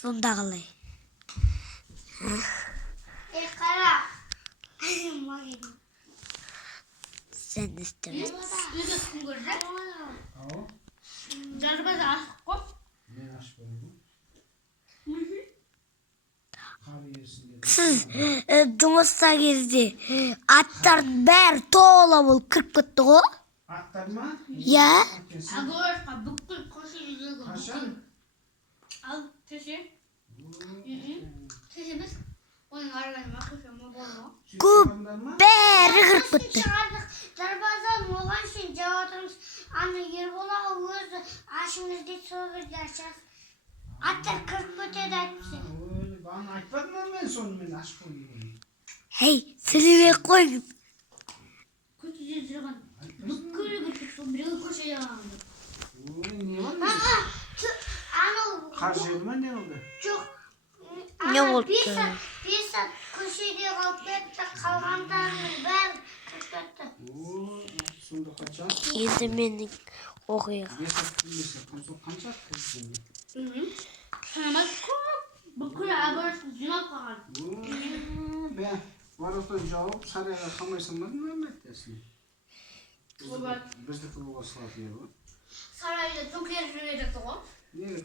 Sonda қалай. Қара. Sen istemezsin. Үйде күн көрді. Ау, Жарбазы ашық қой. мен ашпаймын. Қар ерсін деді. Siz жұмыста кезде аттардың бәрі тола болып кіріп кетті ғой? Аттар ма? Иә. Әкесі. Агорқа бүкіл көше жүзегі. Қашан? Ал кеше. Кеше емес. Оның аралайма көше ма болды ма? Көп Адамдар ма? бәрі кіріп кетті. Жарбазан оған сен жауатырмыз. Аны Ерболаға өзі ашыңыз дейді сол кезде ашасыз. Аттар кіріп кетеді айтыпсың. Ой, бana айтпадым ба мен соны мен ашып қойдым. Хей, сөйлемей қойыңыз. Көшеде жүрген. Бүкіл бүкіл сол біреу көше жағанды. Ой, не var mı? Анау Қар жеді ма не oldu? жоқ. Не болды? 5 сағат көшеде қалып кетті. Қалғандарының бәрі кіріп кетті. Ой, сонда қанша? Енді менің оқиға. Қанша кірді? Санамaz көп. Бүкіл абырасы жинап қалған. Ben Varoqdan жауып сарайға қалмай салмадым ма мәттесін? Біздікі болға салатын еді ғой. Сарайда төңкеріп жөнелді ғой. Неге